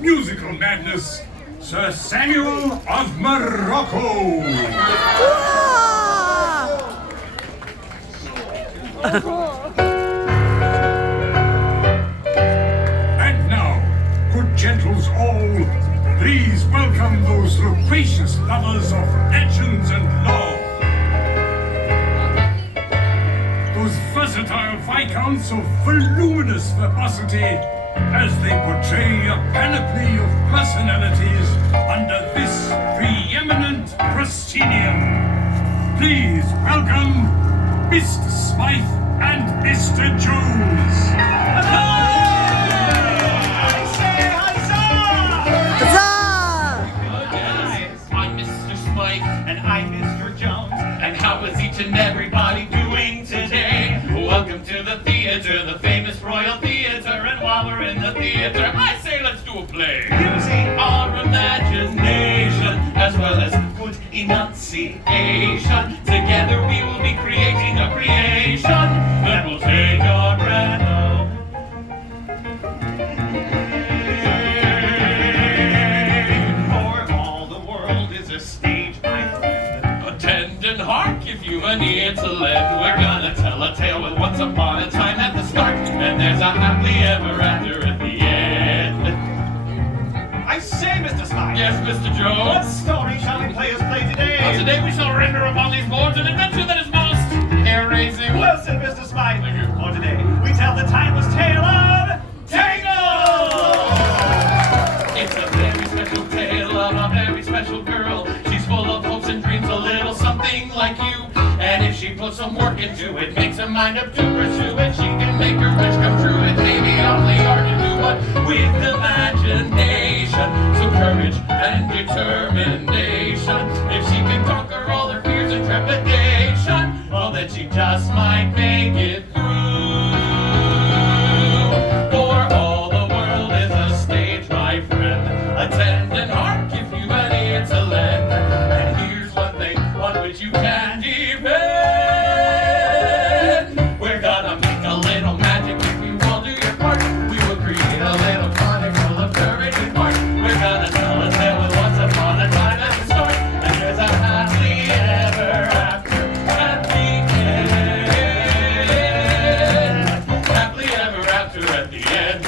musical madness, Sir Samuel of Morocco. And now, good gentles all, please welcome those loquacious lovers of legends and lore. Those versatile viscounts of voluminous verbosity as they portray a panoply of personalities under this preeminent proscenium. Please welcome Mr. Smythe and Mr. Jones. I'm Mr. Smythe, and I'm Mr. Jones. And how is each and everybody doing today? Welcome to the theater, the famous Royal Theater. And while we're in the theater, I say let's do a play. Using our imagination, as well as good enunciation. Together we will be creating a creation that will take our breath away. If you've an ear to lend, we're gonna tell a tale with once upon a time at the start, and there's a happily ever after at the end. I say, Mr. Smythe. Yes, Mr. Jones. What story shall we play today? Well, today we shall render upon these boards an adventure that is most hair-raising. Well said, Mr. Smythe. Thank you. For today, we tell the timeless tale of Tangled! It's a very special tale of a very special girl. She's full of hopes and dreams, a little something like you. And if she puts some work into it, makes her mind up to pursue it, she can make her wish come true. It may be awfully hard to do, but with imagination, so courage and determination. If she can conquer all her fears and trepidation, well then she just might make it through. For all the world is a stage, my friend. Attend and hark if you've an ear to lend. And here's one thing on which you can depend. We're gonna make a little magic if you all do your part. We will create a little chronicle of courage and heart. We're gonna tell a tale with once upon a time at the start, and there's a happily ever after at the end. Happily ever after at the end.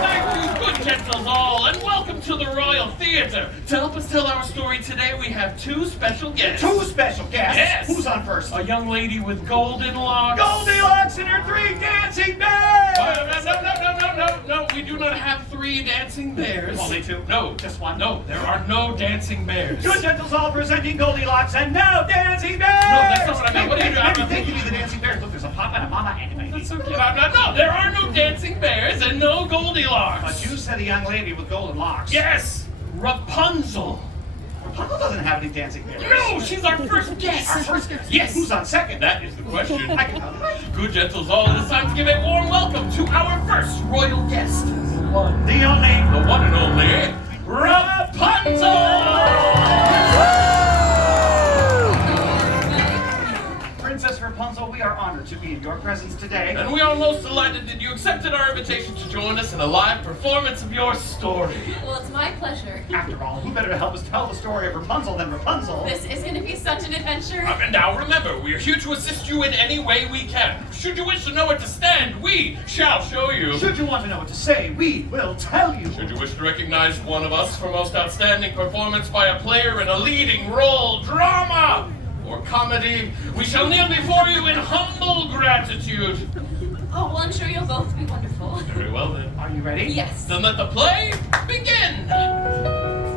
Thank you, good gentles all, and welcome to the Royal Theater. To help us tell our story today, we have two special guests. Two special guests? Yes. Who's on first? A young lady with golden locks. Goldilocks and her three dancing bears! No, we do not have three dancing bears. Only two? No, Just one? No, there are no dancing bears. Good gentles all presenting Goldilocks and now dancing bears! No, that's not what I meant. What are you doing? They can be the dancing bears. Look, there's a papa and a mama and a baby. That's okay. No, there are no dancing bears and no Goldilocks. But you said a young lady with golden locks. Yes, Rapunzel. Rapunzel doesn't have any dancing bears. No, she's our first guest. Our first guest? Yes. Who's on second? That is the question. I can tell you. Good gentles all, it is time to give a warm welcome to our first royal guest. The one The only and only, Rapunzel! Princess Rapunzel, we are honored to be in your presence today. And we are most delighted that you accepted our invitation to join us in a live performance of your story. Well, it's my pleasure. After all, who better to help us tell the story of Rapunzel than Rapunzel? This is going to be such an adventure. And now remember, we are here to assist you in any way we can. Should you wish to know where to stand, we shall show you. Should you want to know what to say, we will tell you. Should you wish to recognize one of us for most outstanding performance by a player in a leading role, drama, or comedy, we shall kneel before you in humble gratitude. Oh, well, I'm sure you'll both be wonderful. Very well then. Are you ready? Yes. Then let the play begin.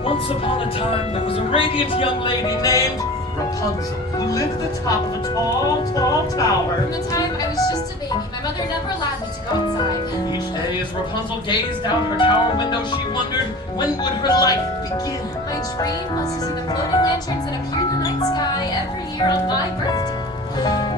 Once upon a time, there was a radiant young lady named Rapunzel. Who lived at the top of a tall, tall tower. From the time I was just a baby, my mother never allowed me to go outside. Each day, as Rapunzel gazed out her tower window, she wondered when would her life begin. My dream was to see the floating lanterns that appear in the night sky every year on my birthday.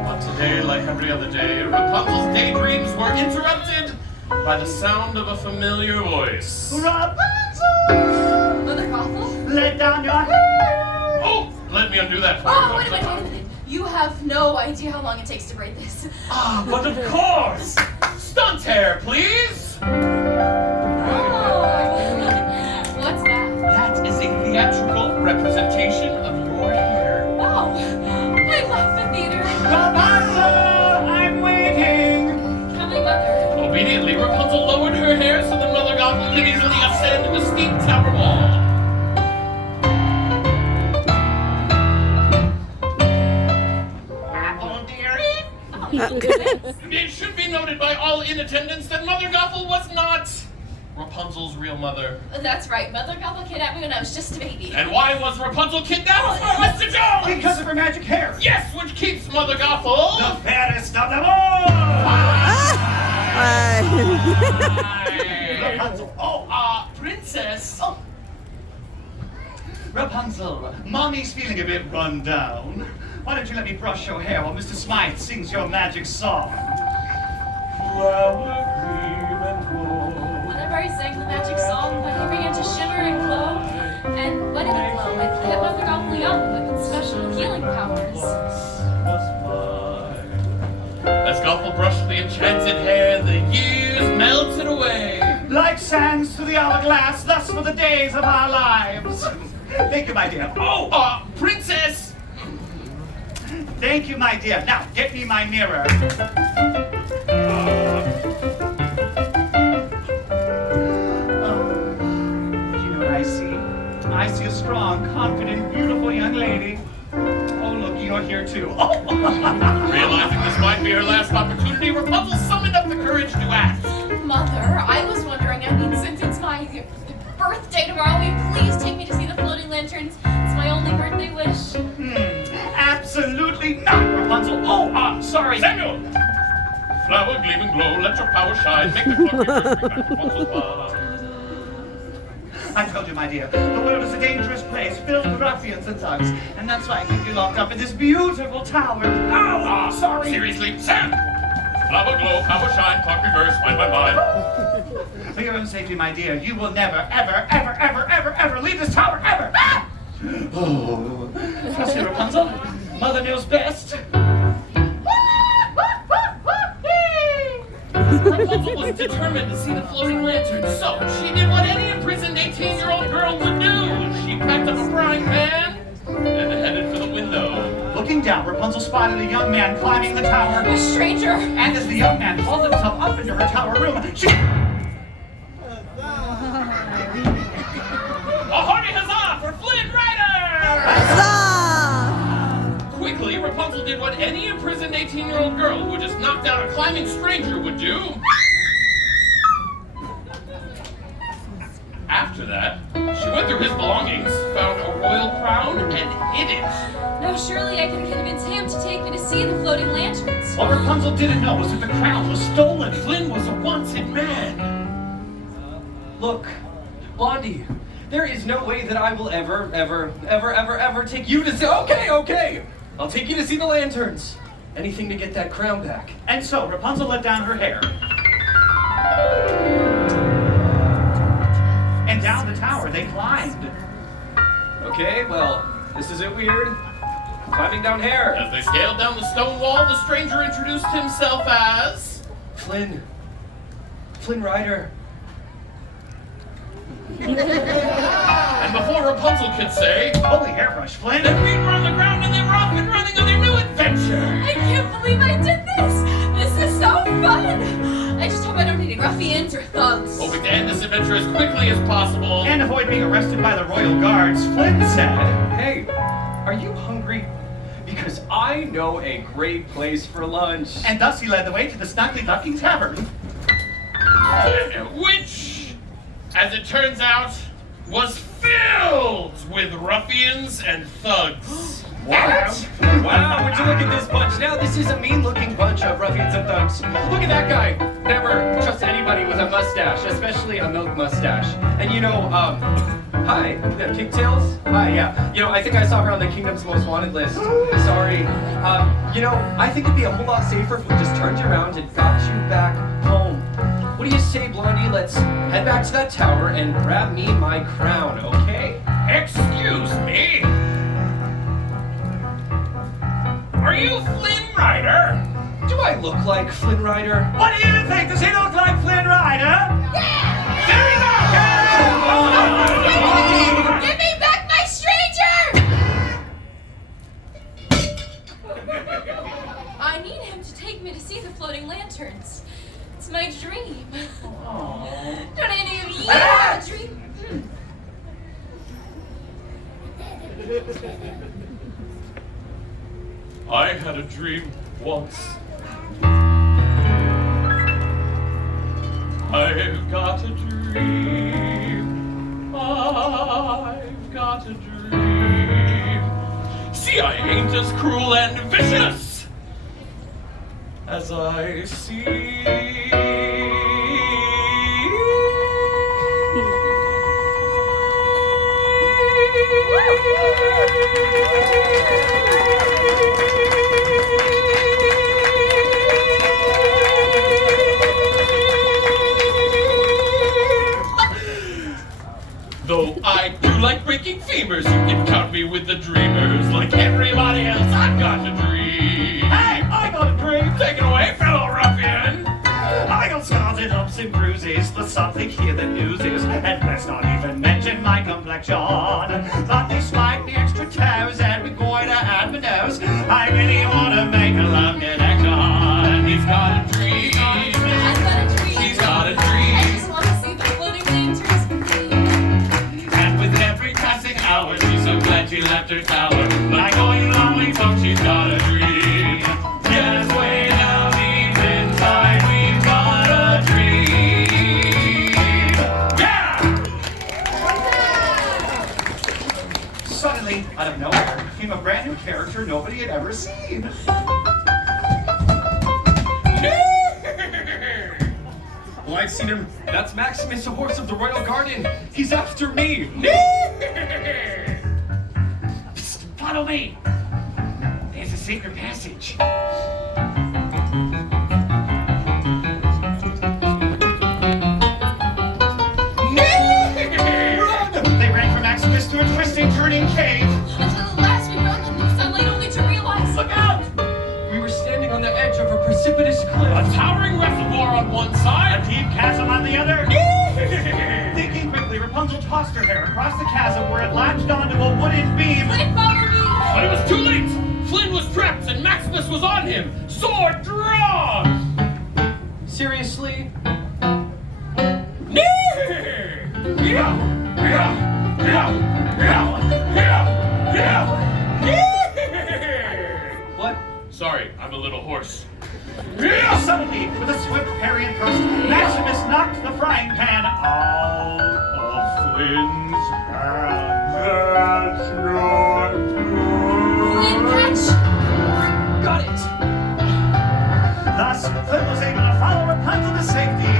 But today, like every other day, Rapunzel's daydreams were interrupted by the sound of a familiar voice. Rapunzel! Mother Gothel? Let down your hair! Oh, let me undo that for you. Oh, wait a minute. You have no idea how long it takes to braid this. Ah, but of course! Stunt hair, please! Gothel can easily ascend the steep tower wall. Apple, dearie? It should be noted by all in attendance that Mother Gothel was not Rapunzel's real mother. That's right. Mother Gothel kidnapped me when I was just a baby. And why was Rapunzel kidnapped from Mr. Jones? Because of her magic hair. Yes, which keeps Mother Gothel The fairest of them all. Rapunzel. Princess. Oh. Rapunzel, Mommy's feeling a bit run down. Why don't you let me brush your hair while Mr. Smythe sings your magic song? Flower, cream, and gold. Whenever I sang the magic song, my hair began to shimmer and glow. And when it would glow, I'd play at Mother Gothel Young with special healing powers. As Gothel brushed the enchanted hair, the years melted away. Like sands through the hourglass, thus for the days of our lives. Thank you, my dear. Princess! Thank you, my dear. Now, get me my mirror. You know what I see? I see a strong, confident, beautiful young lady. Oh, look, you're here too. Realizing this might be her last opportunity, Rapunzel summoned up the courage to act. Mother, I was wondering, since it's my birthday tomorrow, will you please take me to see the floating lanterns? It's my only birthday wish. Absolutely not, Rapunzel. Sorry. Samuel! Flower, gleam and glow, let your power shine, make the clock reverse, bring back Rapunzel's bar. I told you, my dear, the world is a dangerous place filled with ruffians and thugs, and that's why I keep you locked up in this beautiful tower. Sorry. Seriously, Sam! Flower, glow, power shine, clock reverse, mind my mind. For your own safety, my dear, you will never, ever leave this tower, ever! Trust me, Rapunzel. Mother knows best. Rapunzel was determined to see the floating lantern, so she did what any imprisoned 18-year-old girl would do. She packed up a frying pan and headed for the window. Looking down, Rapunzel spotted a young man climbing the tower. A stranger. And as the young man hauled himself up into her tower room, she... A hearty huzzah for Flynn Rider! Quickly, Rapunzel did what any imprisoned 18-year-old girl who had just knocked out a climbing stranger would do. After that, she went through his belongings, found a royal crown, and hid it. Now surely I can convince him to take me to see the floating lanterns. What Rapunzel didn't know was that the crown was stolen. Flynn was a wanted man. Look, Blondie, there is no way that I will ever take you to see. Okay. I'll take you to see the lanterns. Anything to get that crown back. And so Rapunzel let down her hair. And down the tower they climbed. Okay, well, this isn't weird. Climbing down here. As they scaled down the stone wall, the stranger introduced himself as... Flynn Rider. And before Rapunzel could say, Holy hairbrush, Flynn! their feet were on the ground and they were off and running on their new adventure. I can't believe I did this. This is so fun. I just hope I don't need any ruffians or thugs. Hoping to end this adventure as quickly as possible. And avoid being arrested by the royal guards, Flynn said. Hey, are you hungry? Because I know a great place for lunch. And thus he led the way to the Snuggly Ducking Tavern. Which, as it turns out, was filled with ruffians and thugs. What? Wow, would you look at this bunch? Now this is a mean-looking bunch of ruffians and thugs. Look at that guy. Never trust anybody with a mustache, especially a milk mustache. And hi, Pigtails? Hi, yeah. I think I saw her on the Kingdom's Most Wanted list. Sorry. I think it'd be a whole lot safer if we just turned you around and got you back home. What do you say, Blondie? Let's head back to that tower and grab me my crown, okay? Excuse me? Are you Flynn Rider? Do I look like Flynn Rider? What do you think? Does he look like Flynn Rider? Yeah! There we go! Give me back my stranger! I need him to take me to see the floating lanterns. It's my dream. Don't any of Yeah, dream. I had a dream once. I've got a dream. I've got a dream. See, I ain't as cruel and vicious as I Though I do like breaking femurs, you can count me with the dreamers. Like everybody else, I've got a dream. Hey, I got a dream. Take it away, fellow ruffian. I got scars and bumps and bruises. There's something here that oozes. And let's not even mention my complexion. But despite the extra toes and with goiter and my nose, I really want to make a love connection. He's got a dream. I've got a dream. She's got a I dream. just want to see the floating lanterns gleam. And with every passing hour, she's so glad she left her tower. Like all you lonely folks, she's got a dream. Yes, way down deep inside, we've got a dream. Yeah! Suddenly, out of nowhere, came a brand new character nobody had ever seen. Well, I've seen him. That's Maximus, the horse of the royal garden. He's after me. Psst, follow me. There's a secret passage. Run! They ran from Maximus through a twisting, turning cave. Until the last we run in the sunlight only to realize. Look out! We were standing on the edge of a precipitous cliff. A towering reservoir on one A side. deep chasm on the other. Thinking quickly, Rapunzel tossed her hair across the chasm where it latched onto a wooden beam. Flynn, follow me. But it was too late. Flynn was trapped and Maximus was on him. Sword drawn. Seriously? What? Sorry, I'm a little hoarse. Suddenly, with a swift parry and thrust, Maximus knocked the frying pan out of Flynn's hand. Flynn, catch. Got it! Thus, Flynn was able to follow Rapunzel to safety.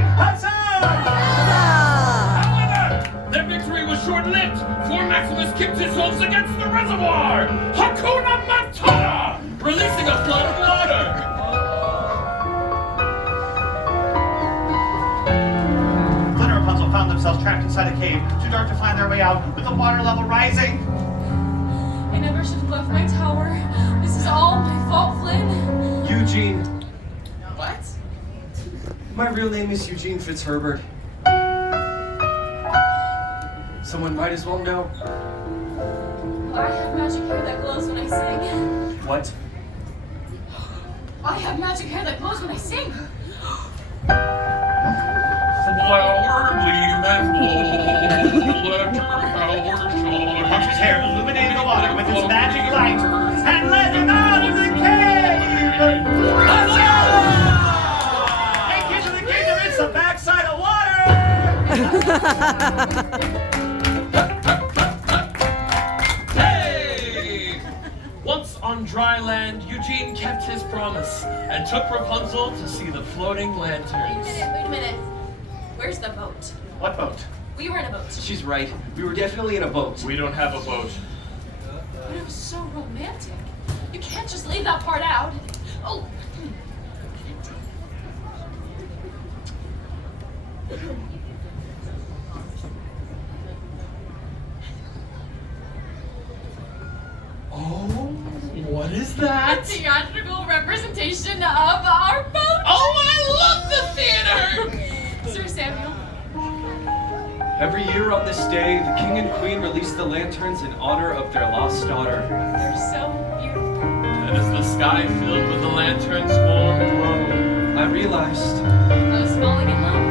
However, their victory was short-lived, for Maximus kicked his hooves against the reservoir. Hakuna Matata, releasing a flood of water. Flynn and Rapunzel found themselves trapped inside a cave, too dark to find their way out, with the water level rising. I never should have left my tower. This is all my fault, Flynn. Eugene. What? My real name is Eugene Fitzherbert. Someone might as well know. I have magic hair that glows when I sing. What? I have magic hair that glows when I sing. Flower, gleam, and blow, let your power shine. Rapunzel's hair illuminated the water with its magic light and led him out of the cave. Hey, kids of the kingdom, it's the backside of water. Hey! Once on dry land, Eugene kept his promise and took Rapunzel to see the floating lanterns. Wait a minute. Where's the boat? What boat? We were in a boat. She's right. We were definitely in a boat. We don't have a boat. But it was so romantic. You can't just leave that part out. Oh. Oh, what is A that? theatrical representation of our boat. Oh, I love the theater! Sir Samuel. Every year on this day, the king and queen release the lanterns in honor of their lost daughter. They're so beautiful. And as the sky filled with the lantern's warm glow, I realized I was falling in love.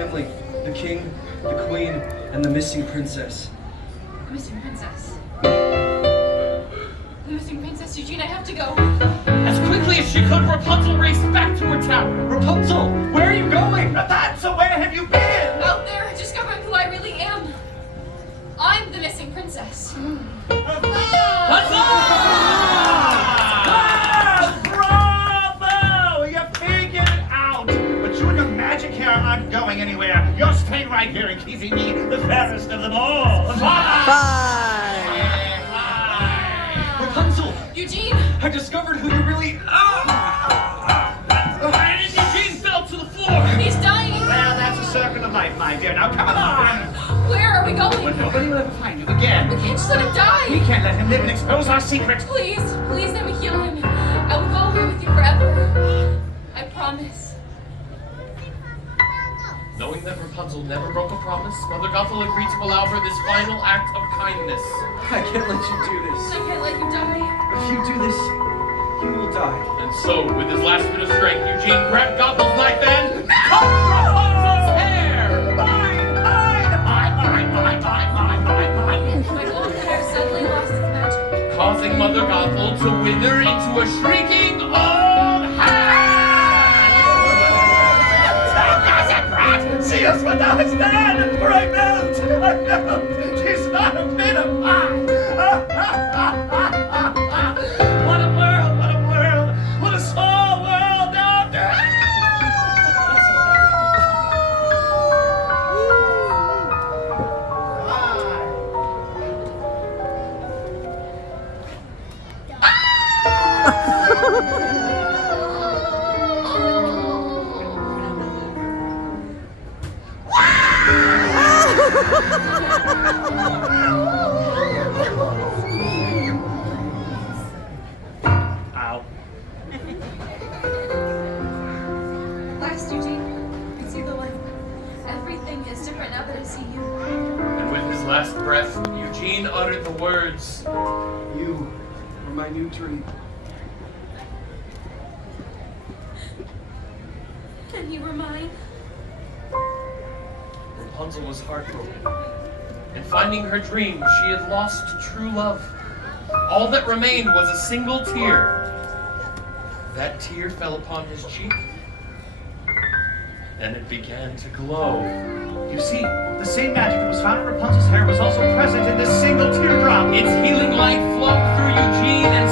family. The king, the queen, and the missing princess. The missing princess. The missing princess, Eugene, I have to go. As quickly as she could, Rapunzel raced back to her tower. Rapunzel, where are you going? Rapunzel, where have you been? Out there, discovering who I really am. I'm the missing princess. Bravo! You figured it out. But you and your magic hair aren't going anywhere. You're staying right here and keeping me the fairest of them all. Rapunzel, Eugene! I discovered who you really are. And Eugene fell to the floor. He's dying! Well, that's a circle of life, my dear. Now come along. Where are we going? Well, nobody will ever find you again. We can't just let him die! We can't let him live and expose our secrets. Please, please let me heal him. I will go away with you forever. I promise. Knowing that Rapunzel never broke a promise, Mother Gothel agreed to allow her this final act of kindness. I can't let you do this. I can't let you die. If you do this, you will die. And so, with his last bit of strength, Eugene grabbed Gothel's knife and cut Rapunzel's hair! My golden hair suddenly lost its magic. Causing Mother Gothel to wither into a shrieking old hag! See us when thou is dead, for I melt, she's not a bit of mine. What a world, what a small world after. Ow. Last, Eugene, I see the light. Everything is different now that I see you. And with his last breath, Eugene uttered the words, You are my new dream. And you were mine. Rapunzel was heartbroken. In finding her dream, she had lost true love. All that remained was a single tear. That tear fell upon his cheek. Then it began to glow. You see, the same magic that was found in Rapunzel's hair was also present in this single teardrop. Its healing light flowed through Eugene and